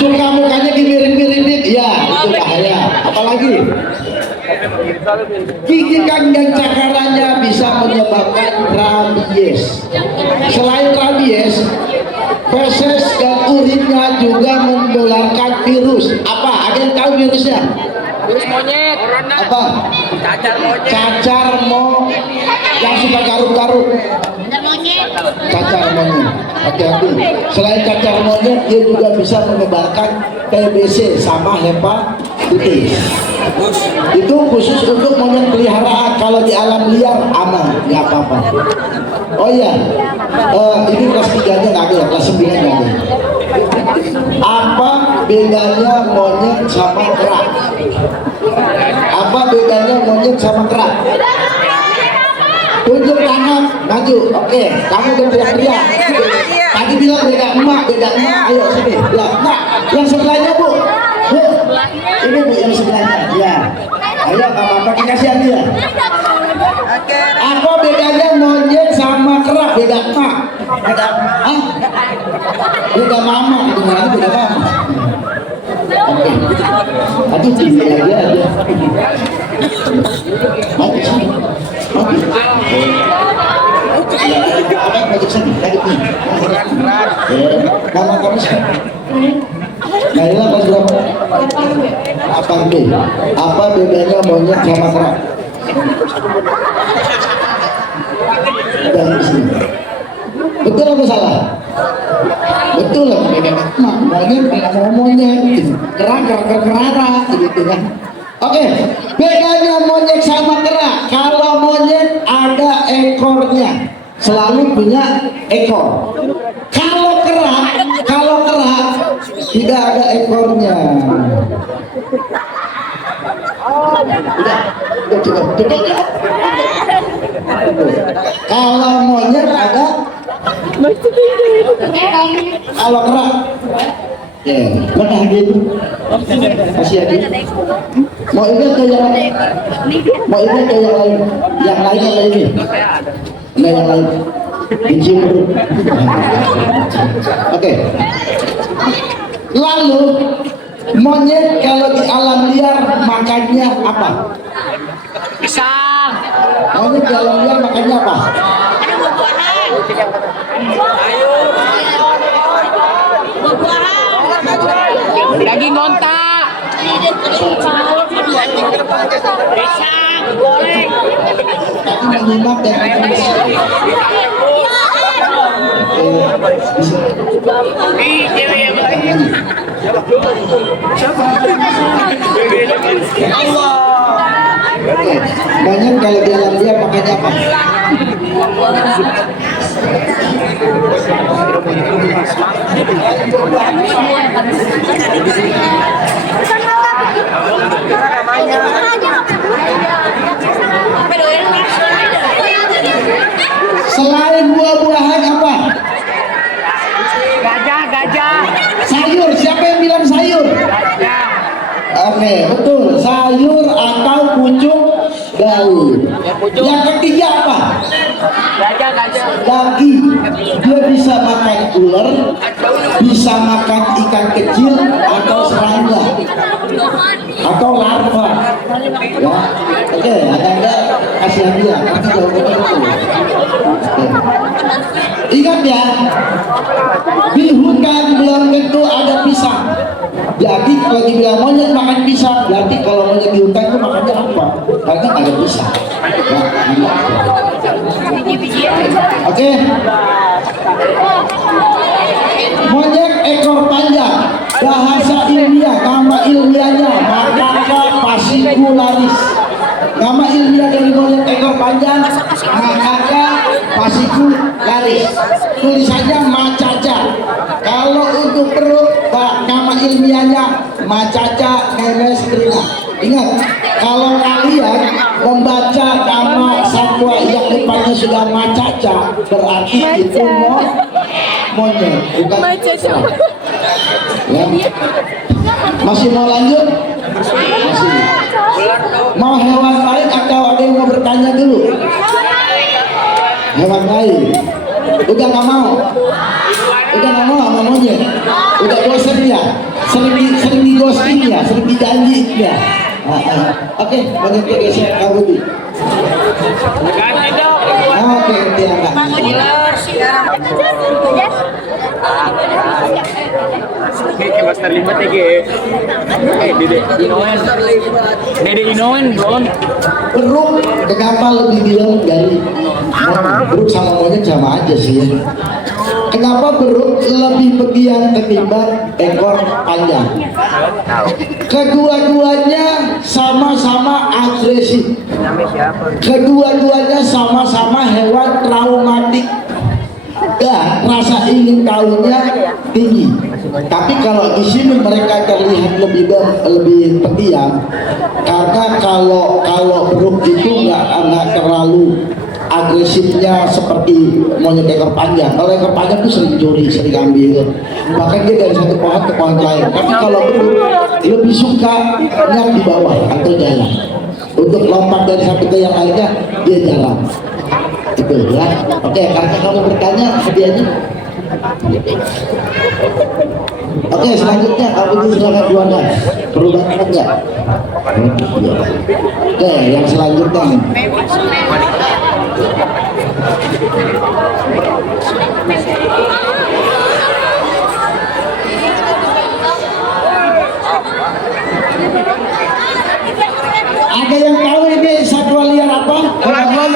Suka mukanya dimiring-miringin, ya itu bahaya. Apalagi gigitan dan cakarannya bisa menyebabkan rabies. Selain rabies, feses dan urinnya juga menularkan virus. Apa? Ada yang tahu virusnya? Virus monyet. Apa? Cacar monyet. Cacar yang suka garuk-garuk. Cacar monyet. Hati-hati. Selain cacar monyet, dia juga bisa menyebarkan TBC sama hepatitis. Itu khusus untuk monyet peliharaan. Kalau di alam liar aman, nggak apa-apa. Oh iya, ini kelas 3-nya nggak ada ya, kelas 9 nggak ada. Apa bedanya monyet sama kera? Apa bedanya monyet sama kera? Tunjuk tangan, maju. Oke, kamu udah teriak-teriak. Tadi bilang beda emak. Ayo sini. Nah, yang sebelahnya bu. Ini bu, yang sebelahnya. Ya. Ayo, apa kasihan dia. Apa bedanya monyet sama kera? Beda emak. Beda mama. Beda mama. Oke. Aduh, tinggi aja. Nama kamu siapa? Naila kelas berapa? Apa B? Apa bedanya monyet sama kera? Dari sini. Betul apa salah? Betul lah, beda emak. Monyet mau monyet, kera gitu kan? Oke, bedanya monyet sama kera. Kalau monyet ada ekornya, selalu punya ekor. Kalau kera tidak ada ekornya. Kalau monyet ada, kalau kera ya, pernah gitu. Masih ada. Mau ingat ke yang lain? Yang lain apa ini? Enggak yang lain. Dicium. Oke. Lalu monyet kalau di alam liar makannya apa? Pisang. Monyet di alam liar makannya apa? Daging onta. Pisang goreng. Menyimak dan banyak kalau di alam liar makannya apa? Selain buah-buahan apa? Gajah. Sayur, siapa yang bilang sayur? Oke, betul. Sayur atau pucuk daun. Yang ketiga apa? Gajah. Daging. Dia bisa makan ular, bisa makan ikan kecil atau serangga atau larva. Ya. Oke, ada kasih hadiah. Nanti jawabannya betul. Ingat ya, di hutan belum tentu ada pisang. Jadi kalau dibilang monyet makan pisang, berarti kalau monyet di hutan itu makannya apa? Karena ada pisang. Ya, oke. Monyet ekor panjang, bahasa ilmiah, nama ilmiahnya Macaca fascicularis. Nama ilmiah dari monyet ekor panjang Macaca fascicularis. Tulisannya macaca. Kalau untuk perut, nama ilmiahnya Macaca nemestrina. Ingat, kalau kalian membaca nama satwa yang depannya sudah macaca, berarti itu monyet, bukan macaca. Ya. Masih mau lanjut? Masih. Mau hewan lain atau ada yang mau bertanya dulu? Hewan lain? Udah nggak mau? Udah nggak mau sama monyet? Udah bosan ya? sering di ghosting ya, sering dijanji ya. Oke, banyak ya guys ya, kamu di. Ganti dong. Oke, dia enggak. Oke, Master 5 TG. Dede Inoen, bro. Beruk kenapa lebih bilang dari beruk sama monyet sama aja sih ya. Kenapa beruk lebih pendiam ketimbang ekor panjang? Kedua-duanya sama-sama agresif. Kedua-duanya sama-sama hewan traumatik dan rasa ingin tahunya tinggi. Tapi kalau di sini mereka terlihat lebih pendiam karena kalau beruk itu nggak terlalu agresifnya seperti monyet ekor panjang. Kalau ekor panjang itu sering curi, sering ambil, bahkan dia dari satu pohon ke pohon lain. Tapi kalau beruk lebih suka di bawah atau jalan. Untuk lompat dari satu ke yang lainnya dia jarang. Itu ya. Oke, karena kamu bertanya hadiahnya. Oke, selanjutnya kamu silakan jualan. Perlu bantuan enggak? Oke, yang selanjutnya nih. Ada yang tahu ini satwa liar apa? Kobra.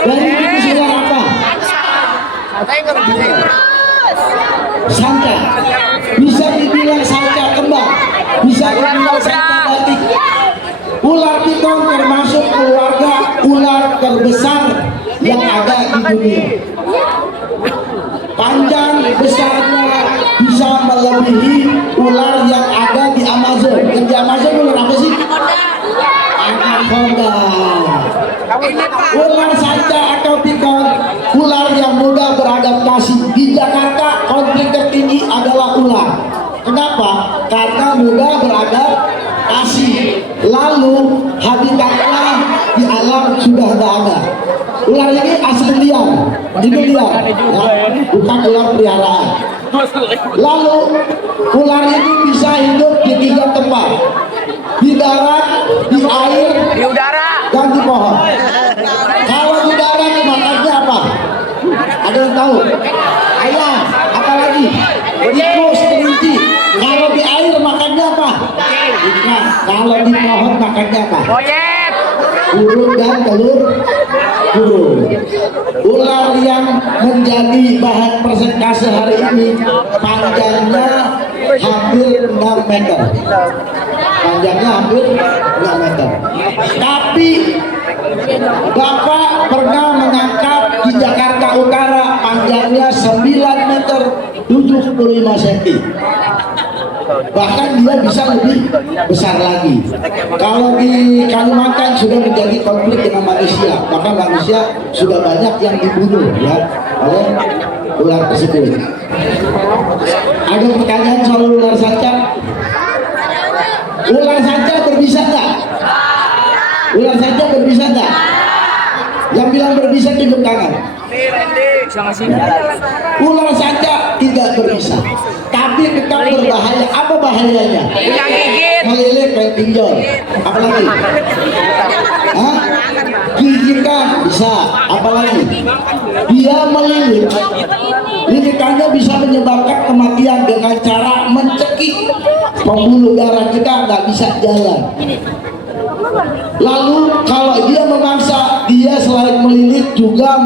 Dari jenis liar apa? Sanca. Bisa dibilang sanca kembang, bisa dibilang sanca batik. Ular piton termasuk keluarga ular terbesar yang ada di dunia. Panjang besarnya bisa melebihi ular yang ada di Amazon. Yang di Amazon ular apa sih? Anaconda. Ular sanca atau piton, ular yang mudah beradaptasi. Di Jakarta konflik tertinggi adalah ular. Kenapa? Karena mudah beradaptasi. Lalu habitatnya di alam sudah tidak ada. Ular ini asli liar, ini liar, ya, bukan ular peliharaan. Lalu ular ini bisa hidup di 3 tempat: di darat, di air, Di udara. dan di pohon. Kalau di darat makannya apa? Ada yang tahu? Ayam, apa lagi? Tikus, kelinci. Kalau di air makannya apa? Ikan. Kalau di pohon makannya apa? Monyet. Burung dan telur burung. Ular yang menjadi bahan persentase hari ini panjangnya hampir 6 meter. Panjangnya hampir 6 meter. Tapi Bapak pernah menangkap di Jakarta Utara panjangnya 9 meter 75 cm. Bahkan dia bisa lebih besar lagi. Kalau di Kalimantan sudah menjadi konflik dengan manusia, maka manusia sudah banyak yang dibunuh ya oleh ular tersebut. Ada pertanyaan soal ular sanca? Ular sanca berbisa nggak? Ular sanca berbisa nggak? Yang bilang berbisa tunjuk tangan. Ular sanca tidak berbisa, tapi tetap berbahaya. Apa bahayanya? Yang gigit. Melilit kayak pinjol. Apalagi? Hah? Gigitan bisa. Apalagi? Dia melilit. Lilitannya bisa menyebabkan kematian dengan cara mencekik. Pembuluh darah kita nggak bisa jalan. Lalu kalau dia memangsa, dia selain melilit juga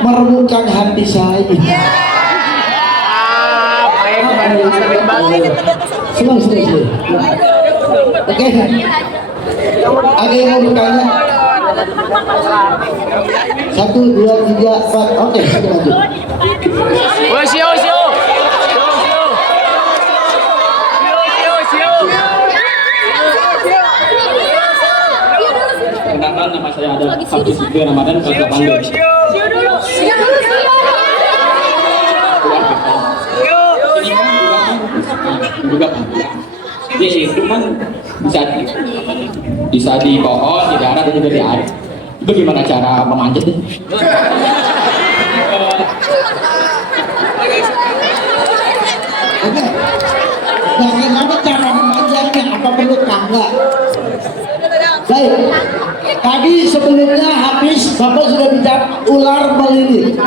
meremukkan hati saya. Slow. Oke. Ada yang mau bertanya? 1, 2, 3, 4. Oke, kita lanjut. Sio. Kenalkan, nama saya adalah Abdi Siti Ramadan Kota Bandung. Juga dia itu kan bisa di pohon, di darat, dan juga di air. Itu gimana cara memanjat? bagaimana cara memanjatnya, apa perlu tangga? Baik, tadi sebelumnya habis Bapak sudah bicara ular melilit.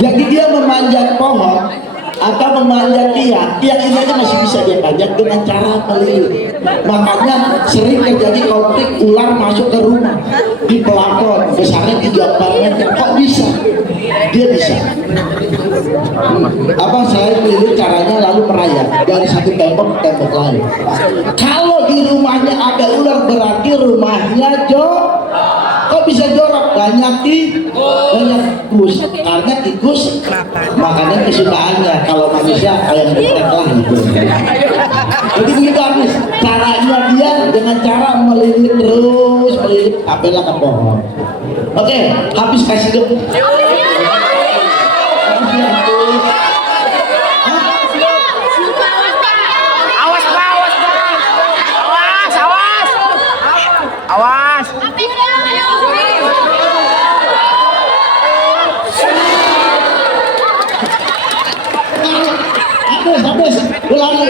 Jadi dia memanjat pohon atau memanjat tiang ini aja masih bisa dia panjat dengan cara melilit. Makanya sering terjadi konflik ular masuk ke rumah di pelafon besarnya 3-4 meter. Kok bisa? Dia bisa. Apa selain melilit caranya lalu merayap dari satu tembok ke tembok lain. Kalau di rumahnya ada ular berarti rumahnya kok bisa jorok? Banyak tikus. Karena tikus makanya kesukaannya. Kalau manusia ayam geprek lah gitu. Jadi begitu habis. Caranya dia dengan cara melilit terus melilit sampai ke pohon. Oke, habis kasih dong. Awas, Pak, awas, Pak. Awas, awas. Awas. Habis. Ulangi.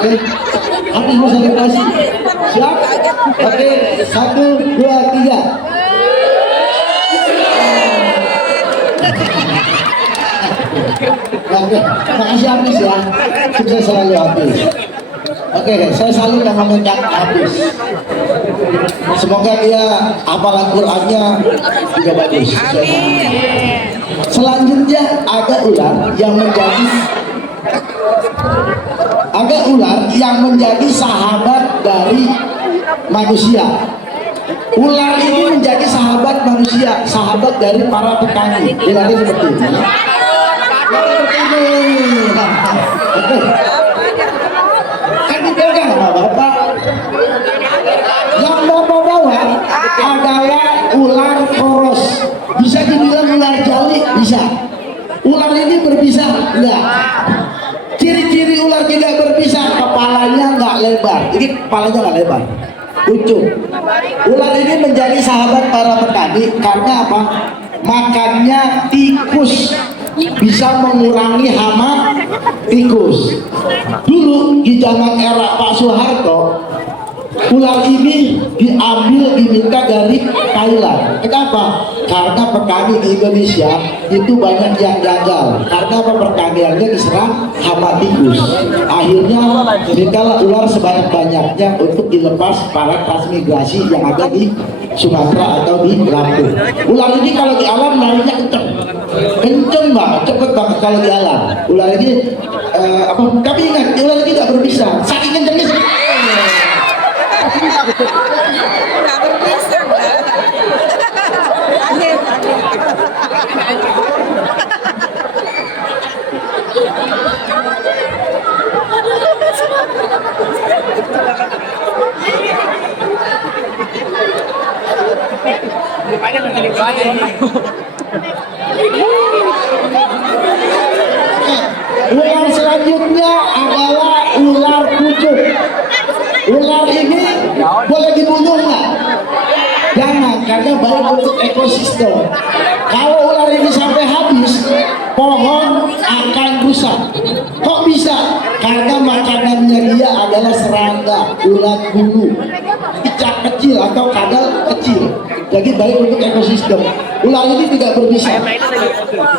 Oke. Habis mau selebrasi. Siap? Oke, 1, 2, 3. Oke, makasih habis ya. Sukses selalu habis. Oke, saya salut yang memegang habis. Semoga dia hafalan Qur'annya juga bagus. Selanjutnya ada ular yang menjadi sahabat dari manusia. Ular ini menjadi sahabat manusia, sahabat dari para petani. Ularnya seperti ini. Oke. Kan dipegang sama Bapak. Yang bawa adalah ular koros. Bisa dibilang ular jali, bisa. Ular ini berbisa? Enggak. Ciri-ciri ular tidak berbisa, kepalanya nggak lebar. Ini kepalanya nggak lebar, ucuk. Ular ini menjadi sahabat para petani karena apa? Makannya tikus, bisa mengurangi hama tikus. Dulu di zaman era Pak Soeharto, ular ini diminta dari Thailand. Kenapa? Karena petani di Indonesia itu banyak yang gagal. Karena pertaniannya diserang hama tikus. Akhirnya mintalah ular sebanyak-banyaknya untuk dilepas para transmigrasi yang ada di Sumatera atau di Lampung. Ular ini kalau di alam larinya kenceng banget, cepet banget kalau di alam. Ular ini tapi ingat, ular ini tidak berbisa. Saking kencengnya nggak berbisa. Ular selanjutnya adalah ular pucuk. Ular ini boleh dibunuh nggak? Jangan, karena baik untuk ekosistem. Kalau ular ini sampai habis, pohon akan rusak. Kok bisa? Karena makanannya dia adalah serangga, ulat bulu, cicak kecil atau kadal kecil. Jadi baik untuk ekosistem. Ular ini tidak berbisa.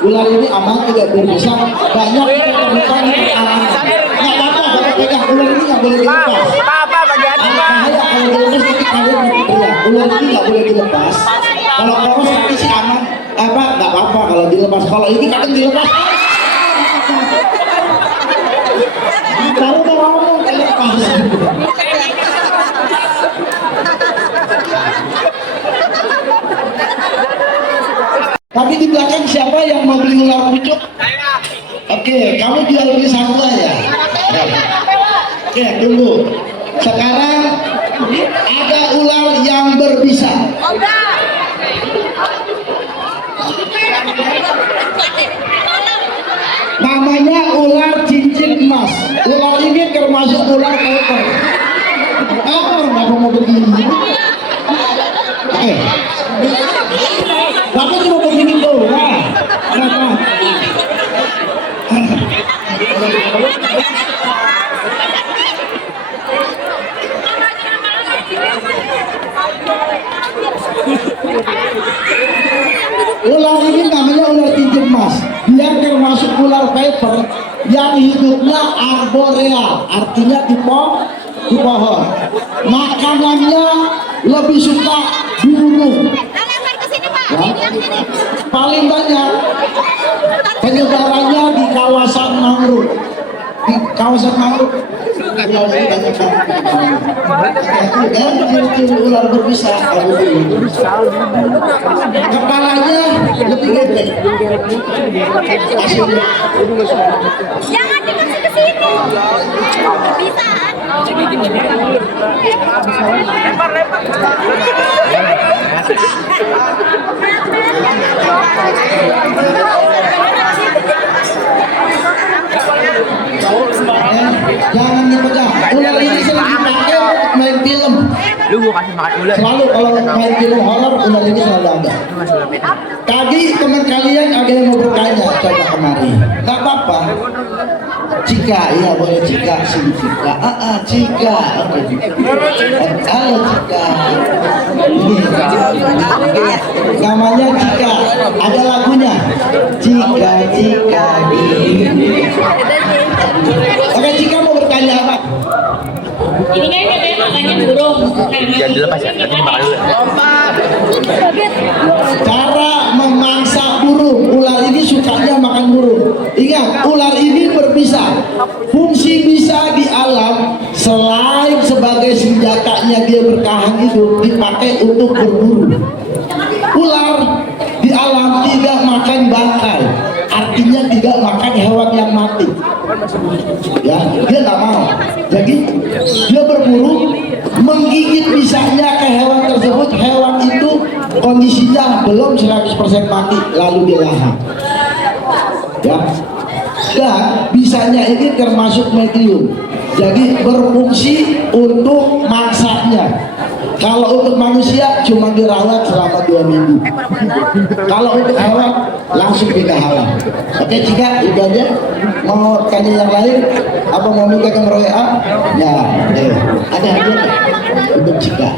Ular ini aman, tidak berbisa. Banyak ditemukan di alam. Nggak apa-apa, Bapak pegang. Ular ini nggak boleh dilepas. Bahaya kalau dilepas nanti kalian nanti teriak. Ular ini nggak boleh dilepas. Kalau koros nanti sih aman. Nggak apa-apa kalau dilepas. Kalau ini kadang dilepas. Baru mau ngomong dilepas. Tapi di belakang siapa yang mau beli ular pucuk? Oke, kamu jual beli satu aja. Oke, tunggu. Sekarang ada ular yang berbisa. Namanya ular cincin emas. Ular ini termasuk ular kotor. Kenapa mau begini? Bapak cuma begini doang. Kenapa? jelas dia termasuk ular viper yang hidupnya arboreal, artinya di pohon. Makanannya lebih suka di gunung. Ya. Paling banyak penyebarannya di kawasan mangrove. Di kawasan mangrove ciri-ciri ular berbisa. Kepalanya lebih gede. Hasilnya. Jangan dikasih ke sini. Bisa. Jangan dipegang. Ular ini sering dipakai untuk main film. Lu gua kasih makan ular. Selalu kalau main film horor ular ini selalu ada. Tadi teman kalian ada yang mau bertanya, coba kemari. Gak apa-apa. Cika, iya boleh Cika, sini Cika. Cika. Oke. Halo Cika. Ini namanya Cika. Ada lagunya. Cika, Cika. Oke, Cika mau bertanya apa? Ini kan katanya makannya burung. Jangan dilepas ya, nanti makan dulu. Cara memangsa burung. Ular ini sukanya makan burung. Ingat, ular ini berbisa. Fungsi bisa di alam selain sebagai senjatanya dia bertahan hidup, dipakai untuk berburu. Ular di alam tidak makan bangkai, artinya tidak makan hewan yang mati. Ya, dia nggak mau. Jadi dia berburu, menggigit bisanya ke hewan tersebut. Hewan itu kondisinya belum 100% mati, lalu dia lahap. Ya, dan bisanya ini termasuk medium. Jadi berfungsi untuk mangsanya. Kalau untuk manusia cuma dirawat selama 2 minggu. Kalau untuk hewan langsung kita halal. Oke Cika, itu aja. Mau tanya yang lain? Apa mau minta ke WA? Ya, ada aja untuk Cika.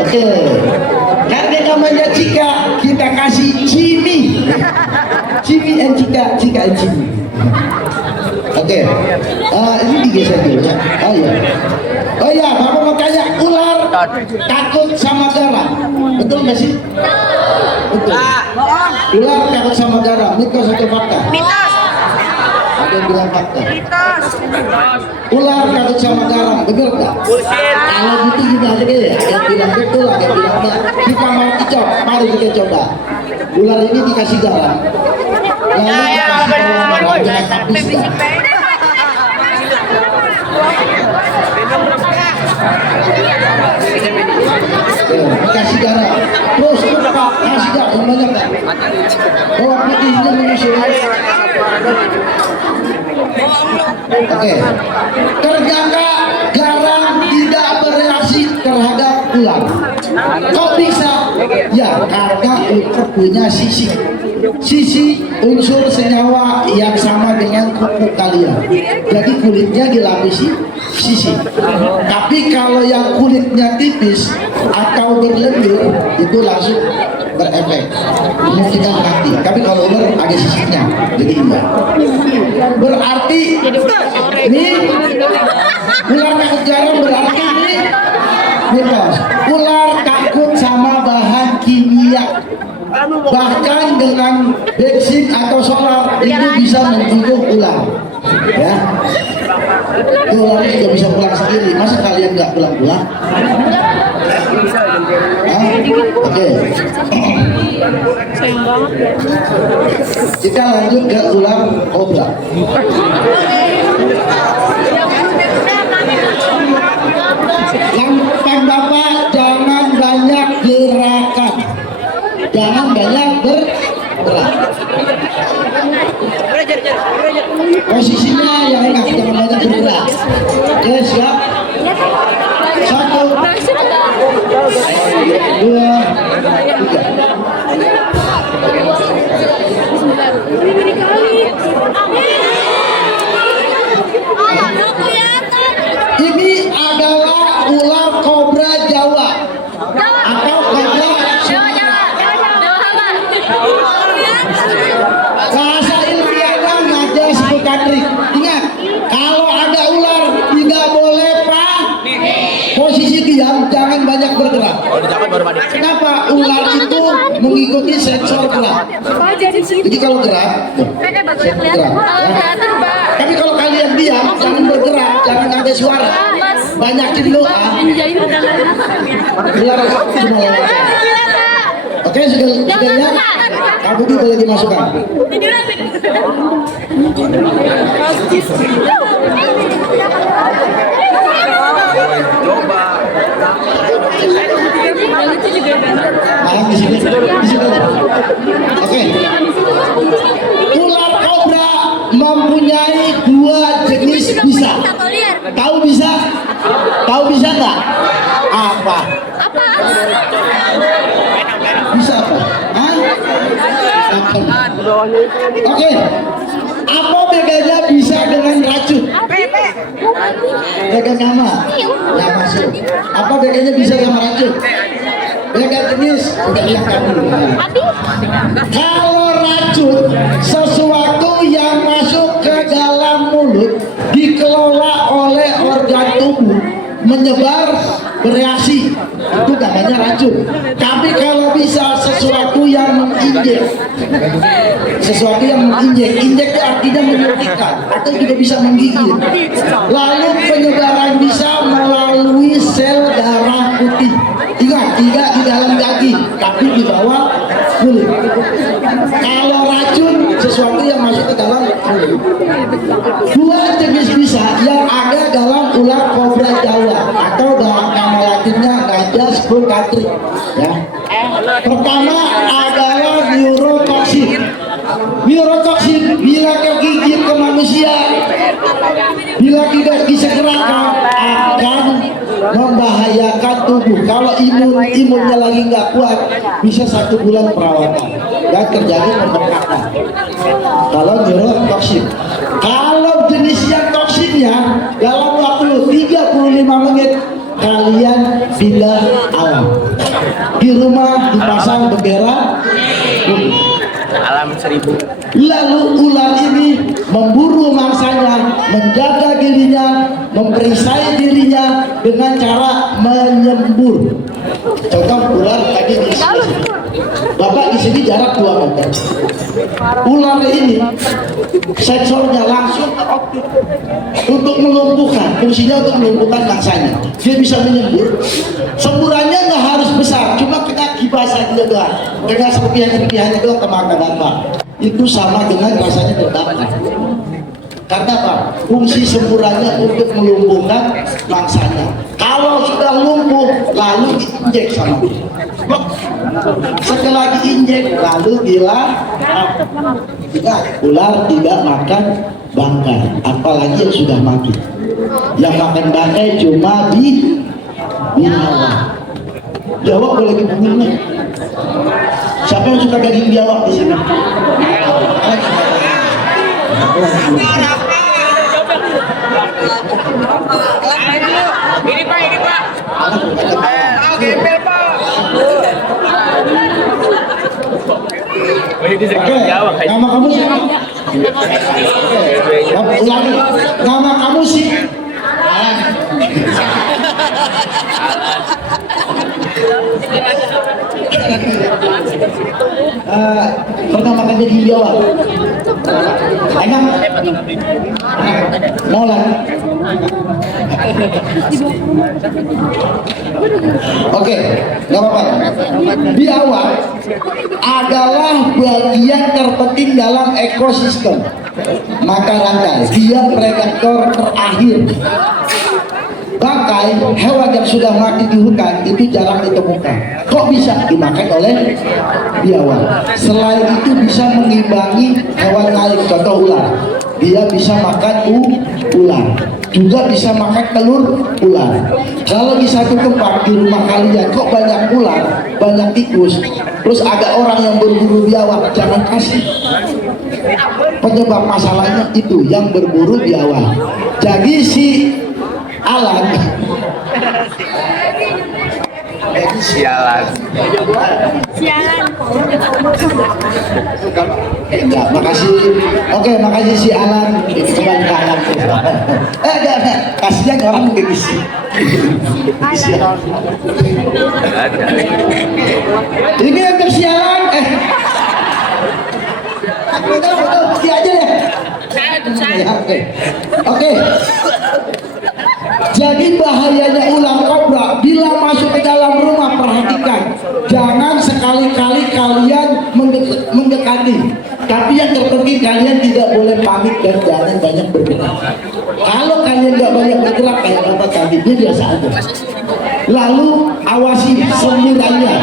Oke, karena namanya Cika, kita kasih Cimi. Cimi and Cika, Cika and Cimi. Oke, ini digeser dulu ya. Oh iya, Bapak mau tanya, ular takut sama garam, betul nggak sih? Betul. Ular takut sama garam, mitos atau fakta? Mitos. Ada yang bilang fakta. Ular takut sama garam, betul nggak? Kalau gitu gini aja deh, ada yang bilang betul, ada yang bilang enggak. Kita mau coba, mari kita coba. Ular ini dikasih garam. Lalu dikasih garam dengan tapis dah. Kasih garam, terus kasih garam banyak kan? Bawang putihnya menyusul. Oke, ternyata garam tidak bereaksi terhadap ular. Kok bisa? Ya, karena ular punya sisi unsur senyawa yang sama dengan kuku kalian. Jadi kulitnya dilapisi sisi. Tapi kalau yang kulitnya tipis atau berlendir itu langsung berefek, kemungkinan mati. Tapi kalau ular ada sisinya, jadi enggak. Berarti ini ular takut garam, berarti ini mitos. Ular takut sama bahan kimia. Bahkan dengan bensin atau solar itu bisa membunuh ular. Ya, ular juga bisa pulang sendiri. Masa kalian nggak pulang-pulang? Oke. Kita lanjut ke ular kobra. Lantang Bapak, jangan banyak gerakan. Jangan banyak bergerak. Posisinya yang enak, jangan banyak bergerak. Oke, siap. 1, 2, 3. Ini adalah ular kobra Jawa atau Kenapa? Ular itu mengikuti sensor gerak. Jadi kalau gerak, gerak. Tapi kalau kalian diam, jangan bergerak, jangan ada suara. Banyakin doa. Ular cuma lewat. Oke, segala kamu juga boleh dimasukkan. Di sini. Oke. Ular kobra mempunyai 2 jenis bisa. Tahu bisa? Tahu bisa nggak? Apa? Bisa apa? Hah? Oke. Apa bedanya bisa dengan racun? Beda nama. Ya masuk. Apa bedanya bisa dengan racun? Beda jenis. Udah lihat dulu. Kalau racun sesuatu yang masuk ke dalam mulut dikelola oleh organ tubuh menyebar bereaksi, itu namanya racun. Tapi kalau bisa sesuatu yang menginjek, injek itu artinya menyuntikkan atau juga bisa menggigit. Lalu penyebaran bisa melalui sel darah putih. Ingat, tidak di dalam daging, tapi di bawah kulit. Kalau racun sesuatu yang masuk ke dalam kulit. 2 jenis bisa yang ada dalam ular kobra Jawa atau dalam nama latinnya Gajah spurcatri. Ya. Pertama adalah neurotoksin. Neurotoksin bila kegigit ke manusia, bila tidak disegerakan akan membahayakan tubuh. Kalau imunnya lagi nggak kuat, bisa 1 bulan perawatan dan terjadi pembengkakan. Kalau neurotoksin. Kalau jenis yang toksinnya dalam waktu 35 menit kalian pindah alam. Di rumah dipasang bendera Alam 1000. Lalu ular ini memburu mangsanya, menjaga dirinya, memperisai dirinya dengan cara menyembur. Contoh ular tadi di sini. Bapak di sini jarak 2 meter. Ular ini sensornya langsung ke optik untuk melumpuhkan, fungsinya untuk melumpuhkan mangsanya. Dia bisa menyembur. Semburannya nggak harus besar, cuma kena kibas saja doang. Kena serpihan-serpihannya doang kemakan Pak. Itu sama dengan rasanya terbakar. Karena apa? Fungsi semburannya untuk melumpuhkan mangsanya. Kalau sudah lumpuh, lalu diinjek sama dia. Setelah diinjek, lalu ular tidak makan bangkai, apalagi yang sudah mati. Yang makan bangkai cuma biawak. Biawak boleh dibunuh. Siapa yang suka daging biawak di sini? Ini Pak. Gembel Pak. Nama kamu siapa? Ulangi. Nama kamu sih? Pernah makan daging biawak? Enak? Mau lah? Oke, nggak apa-apa. Biawak adalah bagian terpenting dalam ekosistem makan rantai. Dia predator terakhir. Bangkai hewan yang sudah mati di hutan itu jarang ditemukan. Kok bisa dimakan oleh biawak? Selain itu bisa mengimbangi hewan lain, contoh ular. Dia bisa makan ular, juga bisa makan telur ular. Kalau di satu tempat di rumah kalian kok banyak ular, banyak tikus, terus ada orang yang berburu biawak, jangan kasih. Penyebab masalahnya itu yang berburu biawak. Jadi si Alan Sialan. Enggak, makasih. Oke, makasih si Alan. Itu cuma ke Alan. Enggak. Kasihan orang begitu. ya. Oke. Jadi bahayanya ular kobra bila masuk ke dalam rumah, perhatikan, jangan sekali-kali kalian mendekati. Tapi yang terpenting kalian tidak boleh panik dan jangan banyak bergerak. Kalau kalian nggak banyak bergerak kayak apa tadi, dia biasa aja. Lalu awasi semburannya.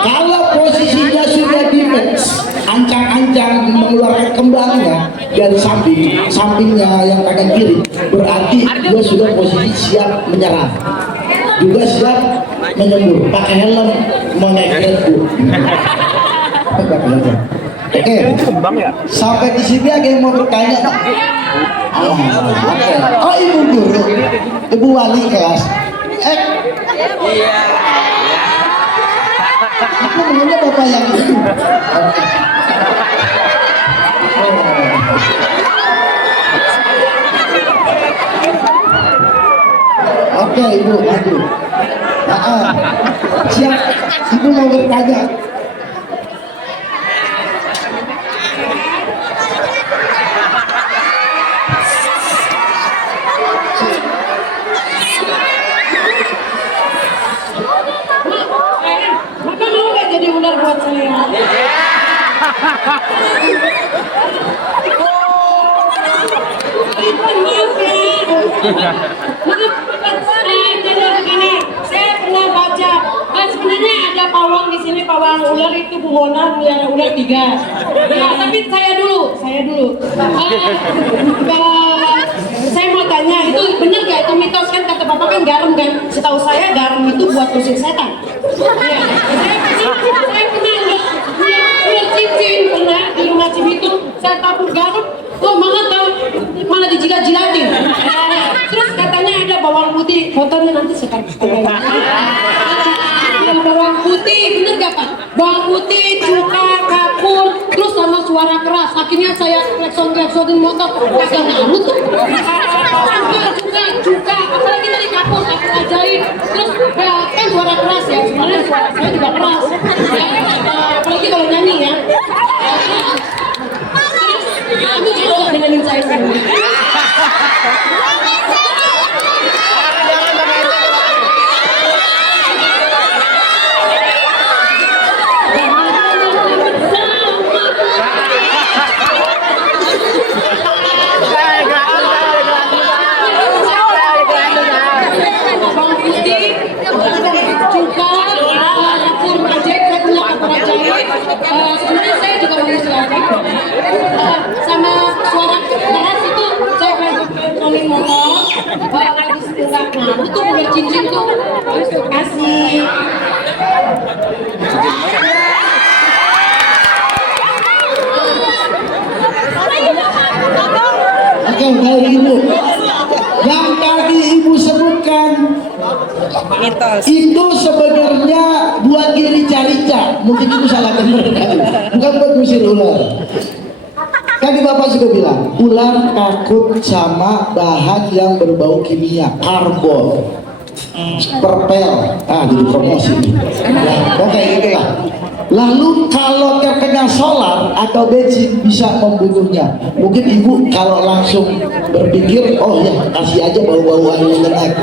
Kalau posisinya sudah defense, ancang-ancang mengeluarkan kembangnya dari sampingnya yang kanan kiri, berarti dia sudah posisi siap menyerang, juga siap menyembur, pakai helm, menaikkan bu. Oke, sampai di sini ada yang mau bertanya nggak? Oh, ibu guru, ibu wali kelas. Aku maunya bapak yang itu. Oke, ibu, maju. Siap, ibu mau bertanya. Bapak mau nggak jadi ular buat saya? Jadi begini, saya pernah baca, sebenarnya ada pawang di sini, pawang ular itu Bu Mona melihara ular 3. Ya, tapi saya dulu. Saya mau tanya, itu benar nggak itu mitos kan kata Bapak kan garam kan? Setahu saya garam itu buat usir setan. Ya, saya pernah lihat cincin pernah di rumah Cibitung, saya tabur garam, malah dijilat-jilatin. Terus katanya ada bawang putih, fotonya nanti saya kasih. Bawang putih, bener gak Pak? Bawang putih, cuka, kapur, terus sama suara keras. Akhirnya saya klekson-kleksonin motor, kagak ngamut tuh. Cuka, apalagi tadi kapur ajaib. Terus kan suara keras ya, sebenarnya suara saya juga keras. Ya, apalagi kalau nyanyi ya. Terus, aku juga dengerin saya sendiri. Sebenarnya saya juga mau silakan sama suara keras itu saya paling motor lagi setelah itu udah cincin tuh harus kasih. Oke, baik ibu. Yang tadi ibu sebutkan itu sebenarnya buat rica-rica. Mungkin ibu salah dengar kali. Bukan buat ngusir ular. Tadi bapak sudah bilang ular takut sama bahan yang berbau kimia, karbon, perpel. Jadi promosi. Oke, itulah. Lalu kalau terkena solar atau bensin bisa membunuhnya. Mungkin ibu kalau langsung berpikir, oh ya kasih aja bau-bau air yang naik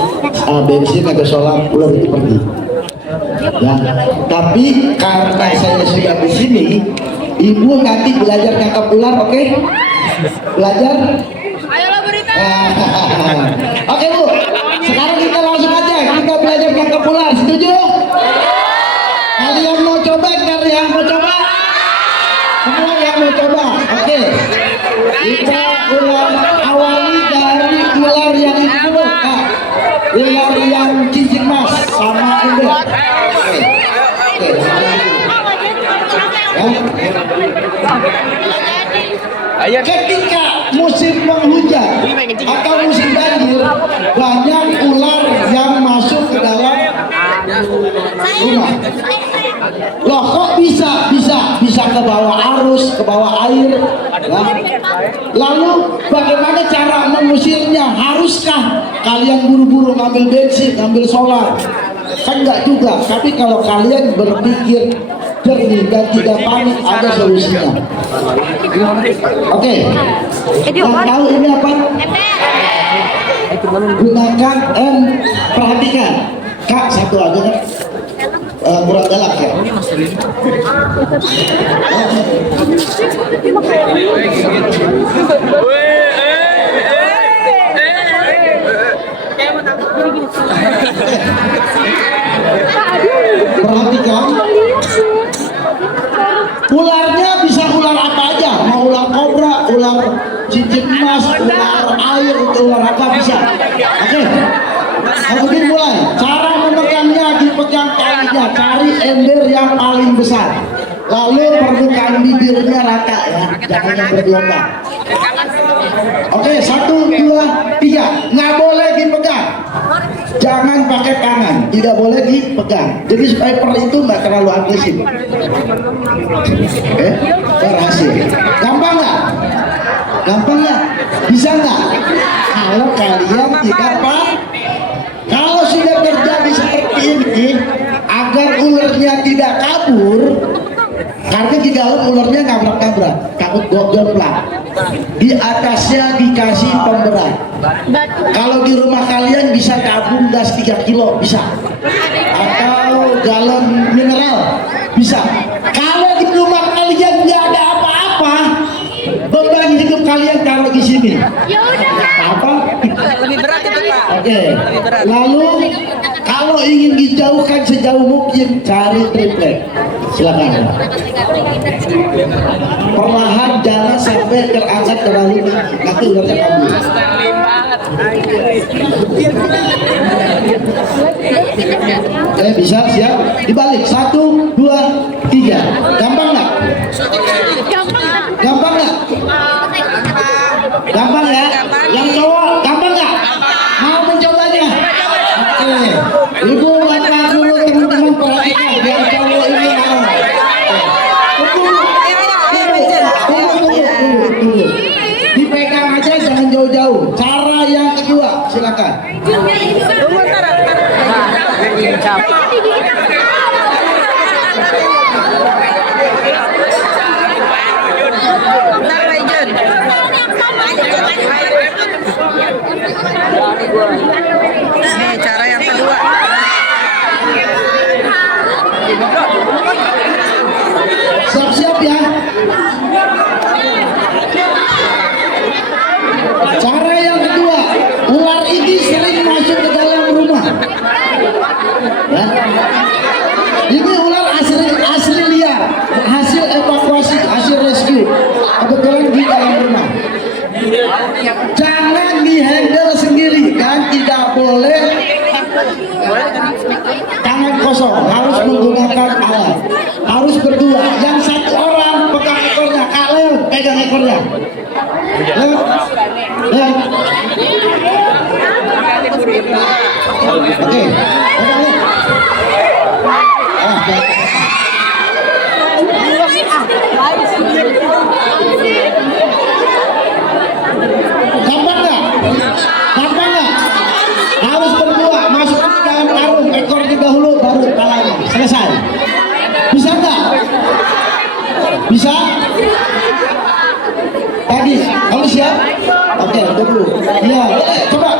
bensin atau solar, ular itu pergi. Ya, tapi karena saya sudah di sini, ibu nanti belajar tangkap ular, oke? Belajar? Ayolah berita. Oke bu, sekarang kita langsung aja kita belajar tangkap ular, setuju? Kalian mau coba ntar ya? Mau coba? Semua yang mau coba? Oke. Kita awali dari ular yang itu dulu. Ular yang cincin mas sama embel. Oke. Ketika musim penghujan atau musim banjir, banyak ular yang masuk ke dalam rumah. Loh kok bisa ke bawah arus, ke bawah air ya? Lalu bagaimana cara mengusirnya? Haruskah kalian buru-buru ngambil bensin, ngambil solar? Kan enggak juga. Tapi kalau kalian berpikir jernih dan tidak panik, ada solusinya. Oke. Yang tahu ini apa? Gunakan perhatikan. Kak, satu aja kan? Kurang galak ya. Perhatikan, ularnya bisa ular apa aja, mau ular kobra, ular cincin emas, ular air, ular apa bisa. Oke, mungkin mulai. Cara memegangnya, dipegang talinya, cari ember yang paling besar. Lalu permukaan bibirnya rata ya, jangan yang bergelombang. Oke, 1, 2, 3. Nggak boleh dipegang. Jangan pakai tangan, tidak boleh dipegang. Jadi sniper itu nggak terlalu agresif. Berhasil. Gampang nggak? Gampang nggak? Bisa nggak? Kalau kalian tidak paham, kalau sudah terjadi seperti ini, agar ularnya tidak kabur, karena di dalam ularnya nabrak-nabrak, takut gojolak. Di atasnya dikasih pemberat. Kalau di rumah kalian bisa tabung gas 3 kilo bisa, atau galon mineral bisa. Kalau di rumah kalian nggak ada apa-apa, beban hidup kalian taruh di sini. Apa? Lebih berat itu Pak. Oke. Lalu kalau ingin dijauhkan sejauh mungkin, cari triplek. Silakan. Perlahan, jangan sampai terangkat terlalu tinggi, nanti ularnya kabur. Bisa, siap. Dibalik. 1, 2, 3. Gampang nggak? Gampang nggak? Gampang ya? Yang cowok gampang nggak? Mau mencobanya? Oke. Ibu, bapak, guru, teman-teman perhatikan. Yang cowok ini mau. Tunggu. Dipegang aja, jangan jauh-jauh. Cara yang kedua, silakan. Nih cara yang kedua. Siap-siap ya. Cara yang kedua, ular ini sering masuk ke dalam rumah. Ya. Ini ular asli liar, hasil evakuasi, hasil rescue. Kebetulan di dalam rumah. Jangan dihandle sendiri dan tidak boleh tangan kosong, harus menggunakan alat. Harus berdua. Yang satu orang pegang ekornya, Kak Leo pegang ekornya. Leo. Oke. Gampang nggak? Gampang nggak? Harus berdua, masukkan ke dalam karung, ekornya dahulu, baru kepalanya. Selesai. Bisa nggak? Bisa? Tadi, kamu siap? Oke, tunggu. Iya, coba.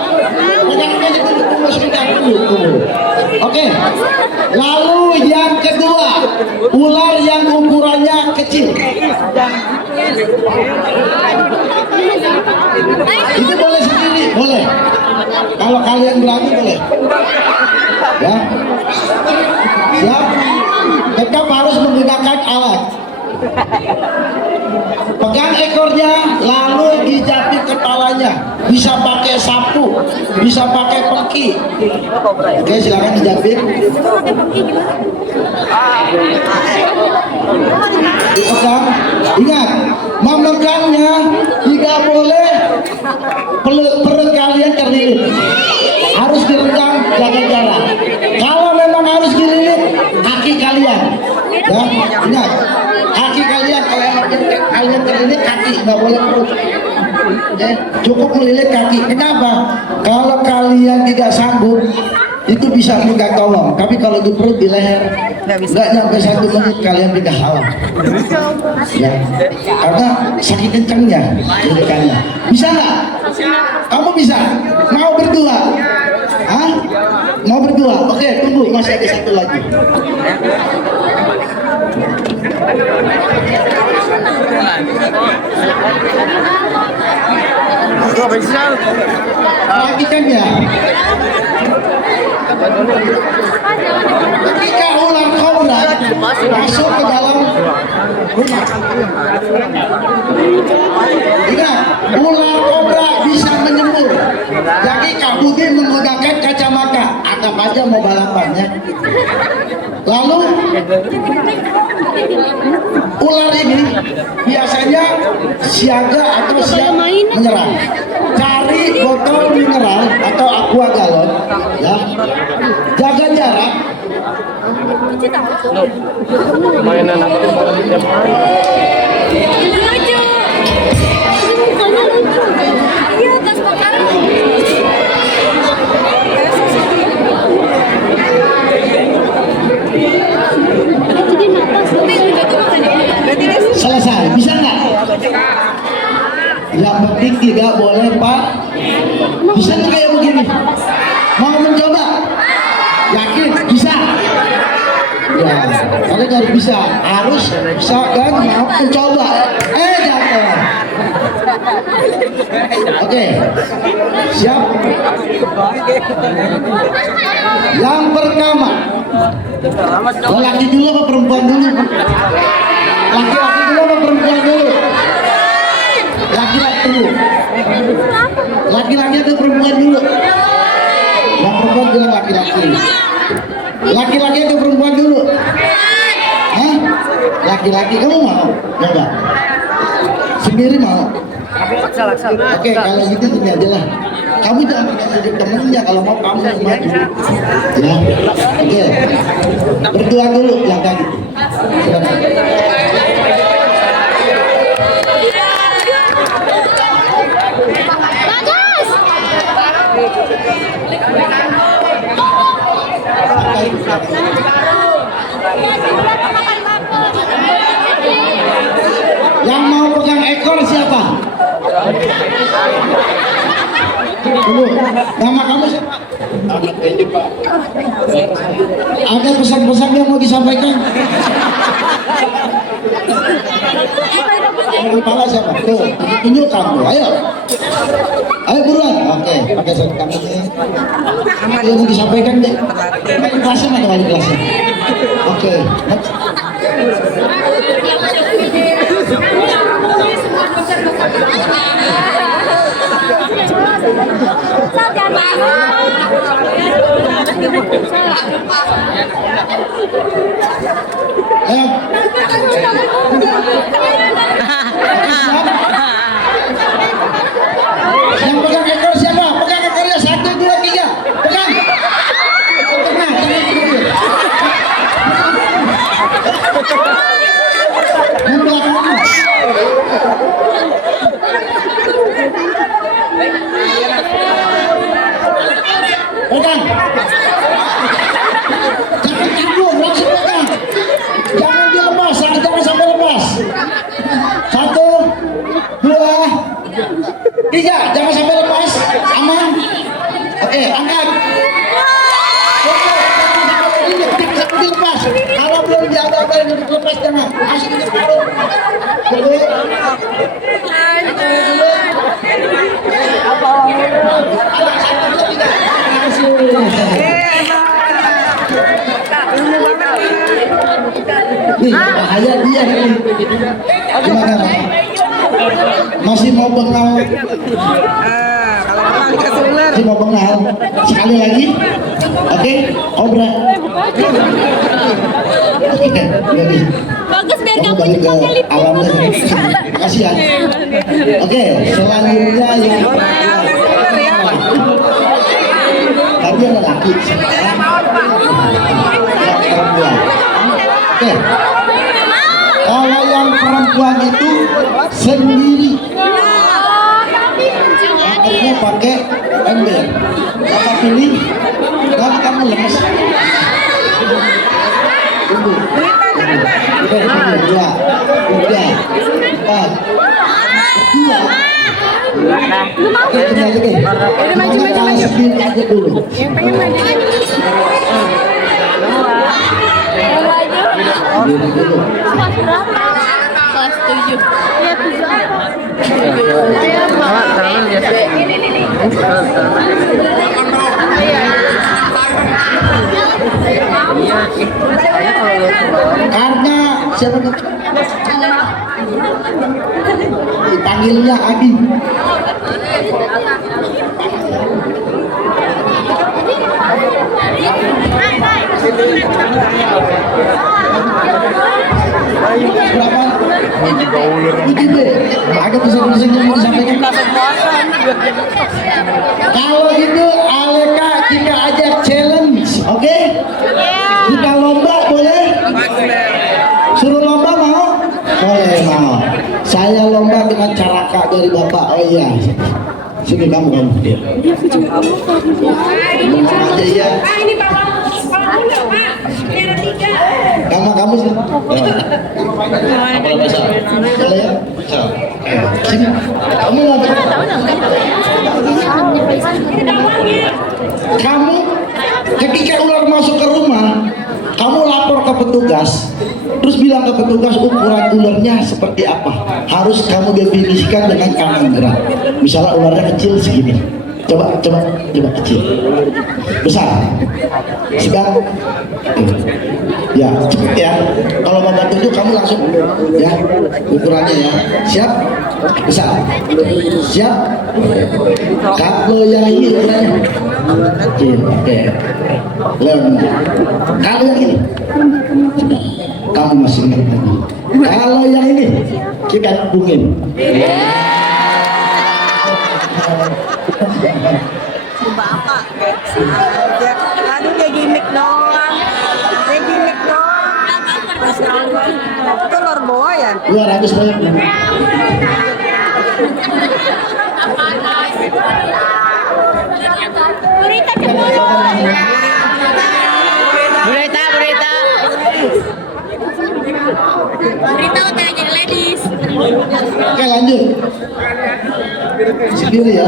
Pegang aja dulu, tunggu sebentar dulu. Oke. Lalu yang kedua, ular yang ukurannya kecil. Itu boleh sendiri, boleh. Kalau kalian berani boleh. Ya. Siap? Tetap harus menggunakan alat. Pegang ekornya, lalu dijepit kepalanya. Bisa pakai sapu, bisa pakai pengki. Oke, silakan dijepit. Dipegang. Ingat, memegangnya tidak boleh perut kalian terlilit. Harus dipegang, jaga jarak. Kalau memang harus dililit, kaki kalian. Ya, ingat, kaki kalian kalau kalian terlilit kaki, nggak boleh perut. Cukup melilit kaki. Kenapa? Kalau kalian tidak sanggup, itu bisa minta tolong, tapi kalau di perut, di leher nggak nyampe 1 menit kalian pindah halam ya, karena sakit kencangnya gerakannya. Bisa nggak? Kamu bisa? Mau berdua? Hah? Mau berdua? Oke, tunggu, masih ada satu lagi. Perhatikannya. Ketika ular kobra masuk ke dalam rumah, ingat, ular kobra bisa menyembur. Jadi kamu ini menggunakan kacamata, anggap aja mau balapannya. Lalu ular ini biasanya siaga atau siap menyerang. Cari botol mineral atau aqua galon, ya. Jaga jarak. Mainan apa? Lucu. Mukanya lucu. Iya, tas makanan. Selesai, bisa nggak? Yang penting tidak boleh Pak. Bisa nggak kayak begini? Mau mencoba? Yakin? Bisa? Ya, kalian harus bisa. Harus bisa dan mau mencoba. Jangan. Oke, siap. Yang pertama, laki dulu apa perempuan dulu? Laki-laki dulu apa perempuan dulu? Laki-laki dulu. Laki-laki atau perempuan dulu? Yang perempuan bilang laki-laki. Laki-laki atau perempuan dulu? Hah? Laki-laki, kamu mau? Enggak. Sendiri mau? Oke, kalau gitu gini aja lah. Kamu jangan jadi temennya, kalau mau kamu yang maju. Ya, oke. Berdua dulu yang kayak gitu. Silakan. Bagus. Yang mau pegang ekor siapa? Dulu, nama kamu siapa? Ada pesan-pesan yang mau disampaikan? Kepala siapa? Tuh, tunjuk kamu. Ayo. Ayo buruan. Oke, pakai sarung tangan ini. Yang mau disampaikan deh. Balik kelasnya atau balik kelasnya? Oke. Yang pegang ekor siapa? Pegang ekornya 1, 2, 3. Pegang. Tengah, tengah dulu. Yang belakang. Pegang. Jangan tanggung, langsung pegang. Jangan dilepas, jangan sampai lepas. 1, 2, 3, jangan sampai lepas. Aman. Oke, angkat. Oke, jangan dilepas. Kalau belum diangkat lepas jangan. Asik dulu. Dulu. Nih, bahaya dia nih. Gimana, Pak? Masih mau bengal? Masih mau bengal? Sekali lagi? Oke, kobra. Oke, bagus. Bagus biar Kamu kamu balik ke cepatnya lipat. alam deh. Makasih ya. Oke, selanjutnya yang tadi ada laki, sekarang yang perempuan. Oke, kalau yang perempuan itu sendiri, akhirnya pakai ember. Bapak pilih. Kenapa kamu lemes? Tunggu. Udah, 4, 2. Oke, ini aja deh. Maju. Sendiri aja dulu. Yang pengen maju. Sendiri dulu. Kelas berapa? Kelas 7. Ya 7 apa? Karena siapa tuh? Dipanggilnya Adi. Berapa? UJB. Ada pesan-pesan yang mau disampaikan? Kalau gitu Aleka kita ajak challenge, oke? Kita lomba boleh? Suruh lomba mau? Boleh mau. Saya lomba dengan cara kak dari bapak. Oh iya. Sini kamu. Aja ya. Ini Pak Muda, Pak. Yang ketiga. Kamu sih. Boleh ya? Sini. Kamu mau kamu ketika ular masuk ke rumah, kamu lapor ke petugas, terus bilang ke petugas ukuran ularnya seperti apa. Harus kamu definisikan dengan kanan gerak. Misalnya ularnya kecil segini. Coba kecil, besar, sedang, ya cepet ya. Kalau bapak tunjuk kamu langsung ya ukurannya ya. Siap, besar, siap. Kalau yang ini ukurannya kecil, oke. Kalau yang ini, kamu masih ingat lagi. Kalau yang ini kita hubungin. Bapak. Aduh dia gimmick doang. Itu lor boa ya? 200 banyak. Burita cepet. Burita udah jadi ladies. Oke lanjut. Sendiri ya.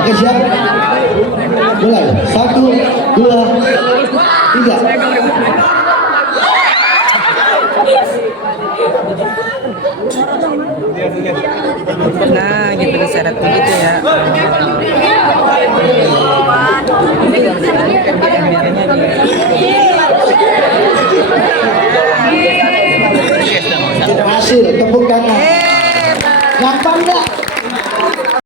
Oke siap. Mulai 1, 2, 3. Nah, gitu diseret begitu ya. Hasil tepuk tangan. Gampang nggak?